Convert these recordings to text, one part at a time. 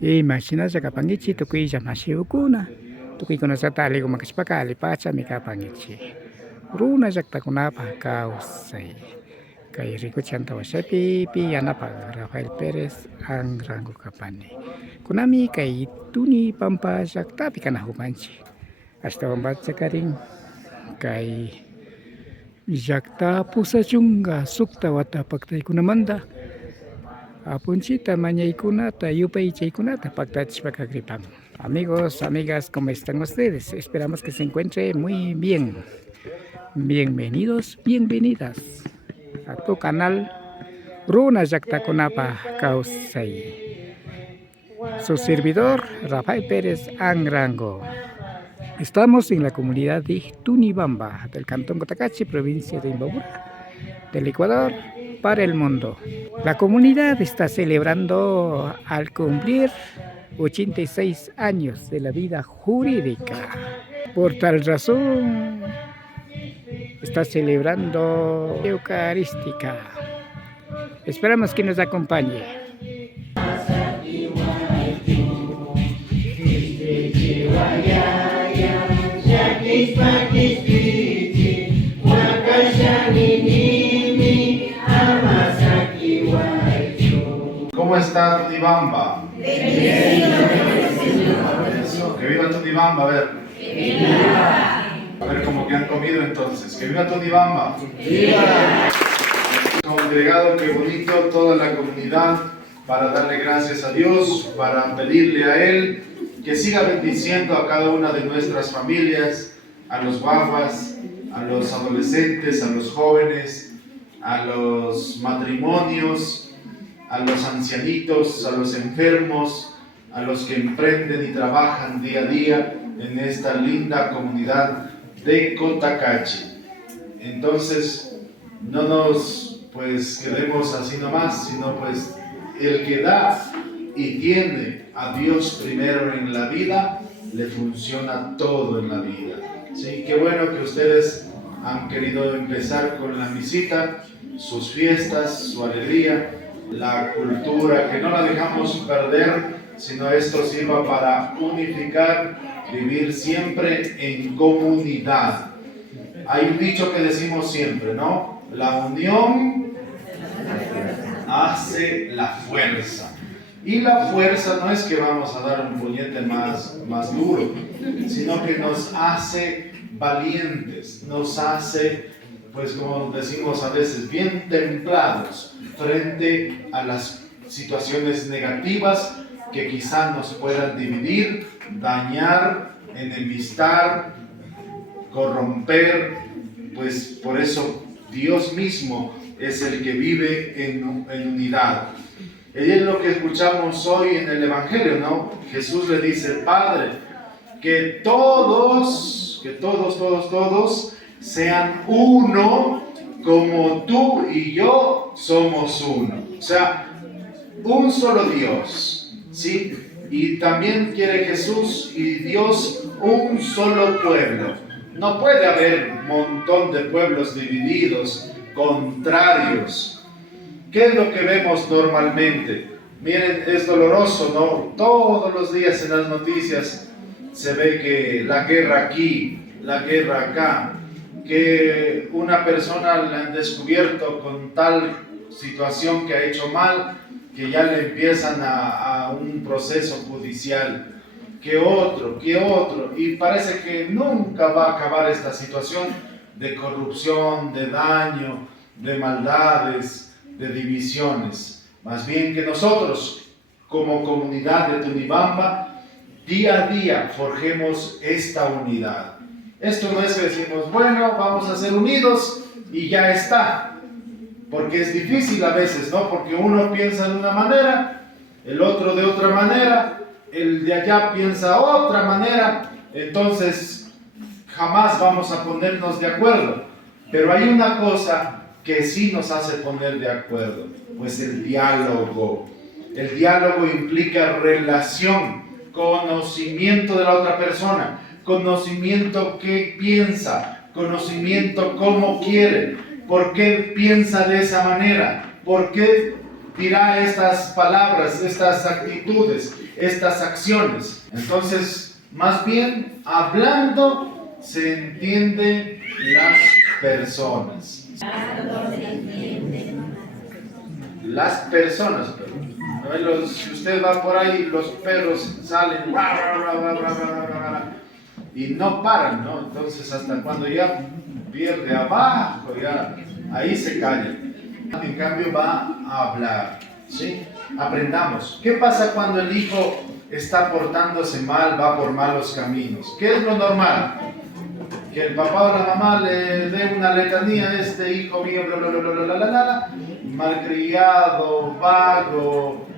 Imagina kapangichi tukuy mashiukuna tukuykuna satali makashpakali pachami kapangichi runa llaqtakunapaq kawsay kay Ricucha Antawashapipi yanapaq Rafael Pérez Angrango kapani kunami kay Tuni Pampa llaqtapi kanajupanchik ashtawan chakarin kay llaqta pusachunqa sukta wata paktaykunamanta apunchita mañaykunata yupaychaykunata paktachishpakakripan. Amigos, amigas, ¿cómo están ustedes? Esperamos que se encuentre muy bien. Bienvenidos, bienvenidas a tu canal Runa Llaqtakunapa Kawsay. Su servidor Rafael Pérez Angrango. Estamos en la comunidad de Tunibamba, del cantón Cotacachi, provincia de Imbabura, del Ecuador, para el mundo. La comunidad está celebrando al cumplir 86 años de la vida jurídica. Por tal razón, está celebrando Eucarística. Esperamos que nos acompañe. ¿Cómo está Tunibamba? Que viva Tunibamba, a ver. A ver, como que han comido entonces. Que viva Tunibamba. Congregado, qué bonito, toda la comunidad, para darle gracias a Dios, para pedirle a Él que siga bendiciendo a cada una de nuestras familias, a los guaguas, a los adolescentes, a los jóvenes, a los matrimonios, a los ancianitos, a los enfermos, a los que emprenden y trabajan día a día en esta linda comunidad de Cotacachi. Entonces, no nos quedemos así nomás, sino el que da y tiene a Dios primero en la vida, le funciona todo en la vida. Sí, qué bueno que ustedes han querido empezar con la misita, sus fiestas, su alegría, la cultura, que no la dejamos perder, sino esto sirva para unificar, vivir siempre en comunidad. Hay un dicho que decimos siempre, ¿no? La unión hace la fuerza. Y la fuerza no es que vamos a dar un puñete más duro, sino que nos hace valientes, nos hace, como decimos a veces, bien templados frente a las situaciones negativas que quizá nos puedan dividir, dañar, enemistar, corromper. Por eso Dios mismo es el que vive en unidad. Y es lo que escuchamos hoy en el Evangelio, ¿no? Jesús le dice: Padre, que todos sean uno, como tú y yo somos uno. O sea, un solo Dios, ¿sí? Y también quiere Jesús y Dios un solo pueblo. No puede haber un montón de pueblos divididos, contrarios. ¿Qué es lo que vemos normalmente? Miren, es doloroso, ¿no? Todos los días en las noticias se ve que la guerra aquí, la guerra acá, que una persona le han descubierto con tal situación que ha hecho mal, que ya le empiezan a un proceso judicial, que otro, y parece que nunca va a acabar esta situación de corrupción, de daño, de maldades, de divisiones. Más bien que nosotros, como comunidad de Tunibamba, día a día forjemos esta unidad. Esto no es que decimos, bueno, vamos a ser unidos y ya está, porque es difícil a veces, ¿no? Porque uno piensa de una manera, el otro de otra manera, el de allá piensa otra manera, entonces jamás vamos a ponernos de acuerdo. Pero hay una cosa que sí nos hace poner de acuerdo, el diálogo. El diálogo implica relación, conocimiento de la otra persona, conocimiento qué piensa, conocimiento cómo quiere, por qué piensa de esa manera, por qué dirá estas palabras, estas actitudes, estas acciones. Entonces, más bien, hablando se entienden las personas. Las personas, ¿no? Si usted va por ahí, los perros salen y no paran, ¿no? Entonces, hasta cuando ya pierde abajo, ya ahí se calla. En cambio, va a hablar, ¿sí? Aprendamos. ¿Qué pasa cuando el hijo está portándose mal, va por malos caminos? ¿Qué es lo normal? Que el papá o la mamá le dé una letanía a este hijo mío, malcriado, vago,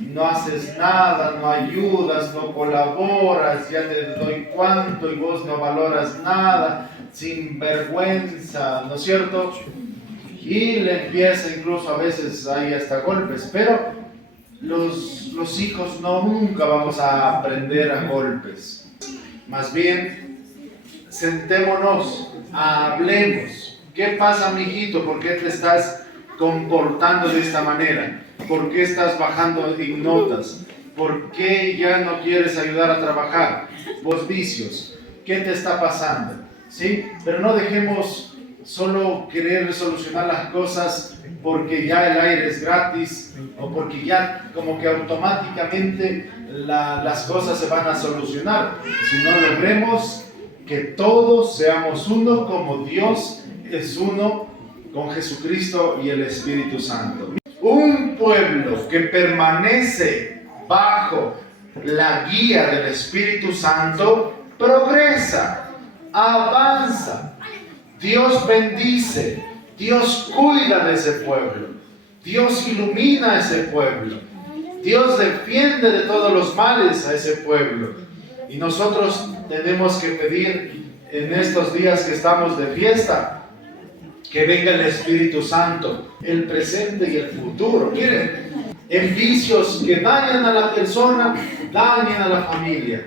no haces nada, no ayudas, no colaboras, ya te doy cuánto y vos no valoras nada, sin vergüenza, ¿no es cierto? Y le empieza incluso a veces ahí hasta golpes, pero los hijos nunca vamos a aprender a golpes. Más bien, sentémonos, hablemos. ¿Qué pasa, mijito? ¿Por qué te estás comportando de esta manera? ¿Por qué estás bajando en notas? ¿Por qué ya no quieres ayudar a trabajar? Vos vicios, ¿qué te está pasando? ¿Sí? Pero no dejemos solo querer solucionar las cosas porque ya el aire es gratis o porque ya como que automáticamente las cosas se van a solucionar. Si no logremos que todos seamos uno como Dios es uno con Jesucristo y el Espíritu Santo. Un pueblo que permanece bajo la guía del Espíritu Santo progresa, avanza. Dios bendice, Dios cuida de ese pueblo, Dios ilumina a ese pueblo, Dios defiende de todos los males a ese pueblo. Y nosotros tenemos que pedir en estos días que estamos de fiesta, que venga el Espíritu Santo, el presente y el futuro. Miren, en vicios que dañan a la persona, dañan a la familia.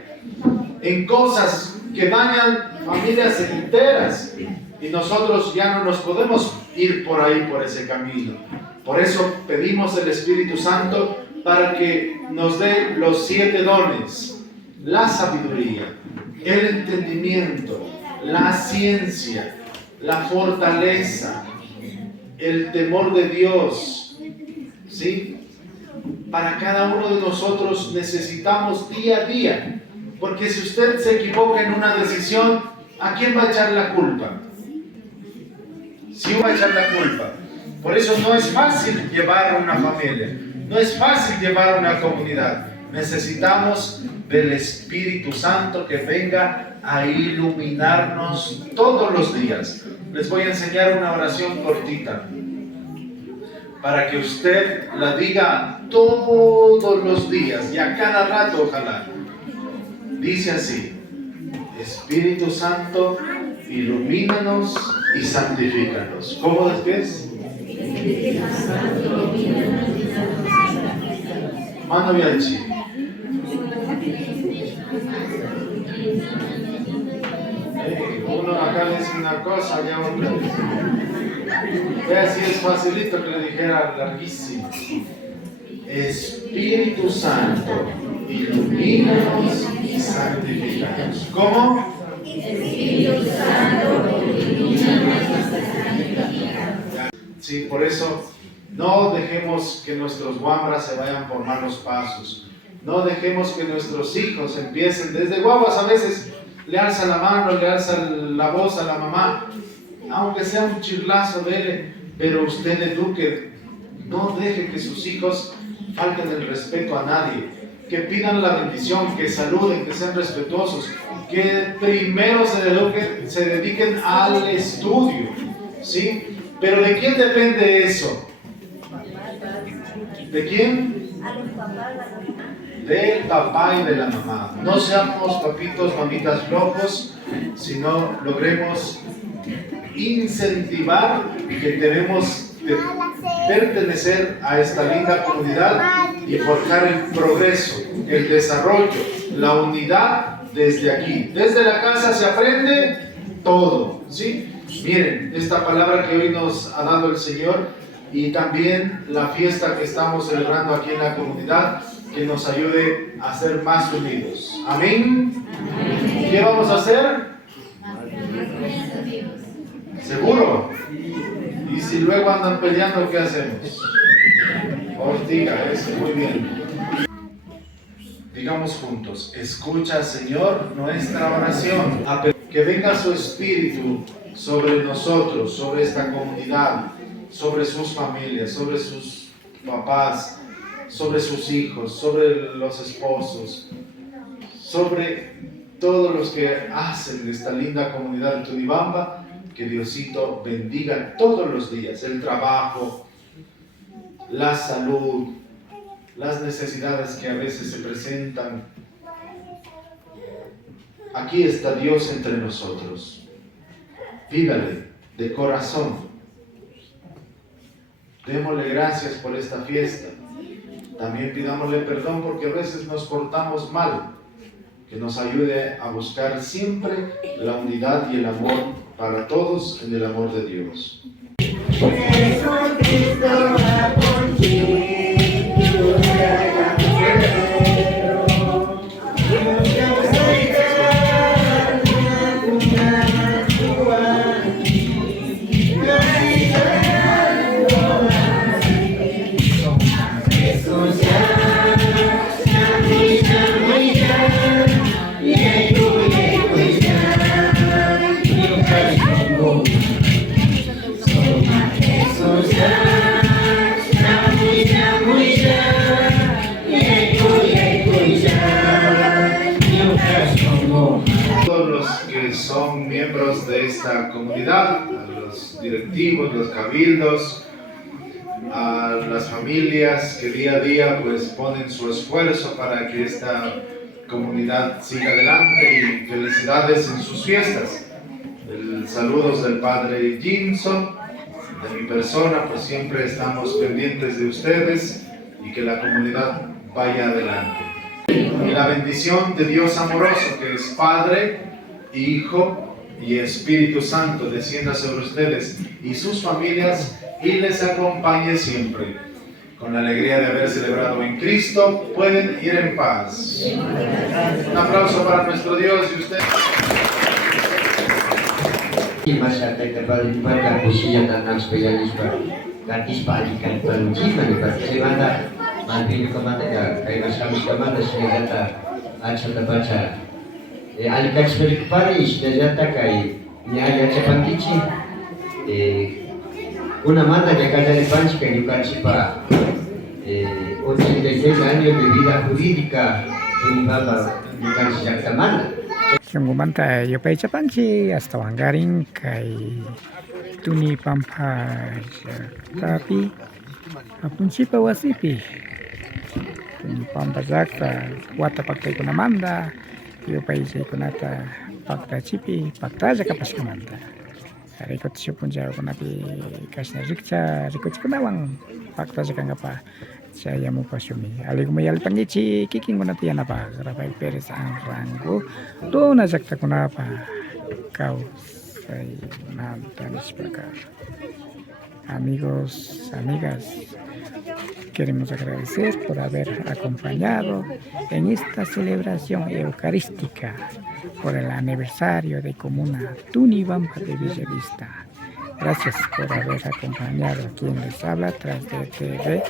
En cosas que dañan familias enteras. Y nosotros ya no nos podemos ir por ahí, por ese camino. Por eso pedimos el Espíritu Santo para que nos dé los 7 dones. La sabiduría, el entendimiento, la ciencia, la fortaleza, el temor de Dios, ¿sí? Para cada uno de nosotros necesitamos día a día, porque si usted se equivoca en una decisión, ¿a quién va a echar la culpa? Sí va a echar la culpa. Por eso no es fácil llevar una familia, no es fácil llevar una comunidad. Necesitamos del Espíritu Santo que venga a iluminarnos todos los días. Les voy a enseñar una oración cortita para que usted la diga todos los días y a cada rato, ojalá. Dice así: Espíritu Santo, ilumínanos y santifícanos. ¿Cómo es? Mano Bianchi. Uno acá dice una cosa y otra. Vea si es facilito que le dijera larguísimo. Espíritu Santo, ilumínanos y santifícanos. ¿Cómo? Espíritu Santo, ilumínanos y santifícanos. Sí, por eso no dejemos que nuestros guambras se vayan por malos pasos. No dejemos que nuestros hijos empiecen desde guaguas a veces. Le alza la mano, le alza la voz a la mamá, aunque sea un chirlazo de él, pero usted eduque, no deje que sus hijos falten el respeto a nadie, que pidan la bendición, que saluden, que sean respetuosos, que primero se dediquen al estudio, ¿sí? Pero ¿de quién depende eso? ¿De quién? Del papá y de la mamá. No seamos papitos, mamitas locos, sino logremos incentivar que debemos pertenecer a esta linda comunidad y forjar el progreso, el desarrollo, la unidad desde aquí. Desde la casa se aprende todo, ¿sí? Miren, esta palabra que hoy nos ha dado el Señor y también la fiesta que estamos celebrando aquí en la comunidad, que nos ayude a ser más unidos. Amén. ¿Qué vamos a hacer? ¿Seguro? Y si luego andan peleando, ¿qué hacemos? Ortiga, eso, muy bien. Digamos juntos, escucha, Señor, nuestra oración. Que venga su Espíritu sobre nosotros, sobre esta comunidad, sobre sus familias, sobre sus papás, sobre sus hijos, sobre los esposos, sobre todos los que hacen de esta linda comunidad de Tunibamba. Que Diosito bendiga todos los días el trabajo, la salud, las necesidades que a veces se presentan. Aquí está Dios entre nosotros. Pídale de corazón. Démosle gracias por esta fiesta. También pidámosle perdón porque a veces nos portamos mal. Que nos ayude a buscar siempre la unidad y el amor para todos en el amor de Dios. Todos los que son miembros de esta comunidad, a los directivos, los cabildos, a las familias que día a día pues ponen su esfuerzo para que esta comunidad siga adelante, y felicidades en sus fiestas. Saludos del padre Jinson, de mi persona, pues siempre estamos pendientes de ustedes y que la comunidad vaya adelante. Y la bendición de Dios amoroso, que es Padre, Hijo y Espíritu Santo, descienda sobre ustedes y sus familias y les acompañe siempre. Con la alegría de haber celebrado en Cristo, pueden ir en paz. Un aplauso para nuestro Dios y ustedes. Masyarakat berlipat usia tentang spesialisme gratis balikan penjiman bagaimana mandir kemana ya kayak kami kemana saya data acara baca alikat seperti Paris dan data kayak ini ada cepat kici una manda de cada de panch que yukan sipa 86 años de vida jurídica Tunibamba yukan sejak tamana. Sungumanta yo pay chapanchi hasta wangaring kay Tunibamba tapi apun sipa wasipi Tunibamba zakta wata paktay ko namanda yo pay say kunata pakta chipi pakta ja kapas kamanda rikot siya punja ko napi kasna rikcha rikot kunawang pakta ja kangapa saya mo pasumi aligumay alpangichi kiking ko napi anapa Rafael Perez ang rango do na zakta ko napa kau say nantanis prakar. Amigos, amigas, queremos agradecer por haber acompañado en esta celebración eucarística por el aniversario de Comuna Tunibamba de Bellavista. Gracias por haber acompañado a quien les habla tras de TV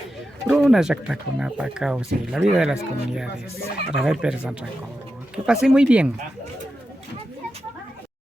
Runa Yactaconapa Causa y la vida de las comunidades. Rafael Pérez Santraco. Que pase muy bien.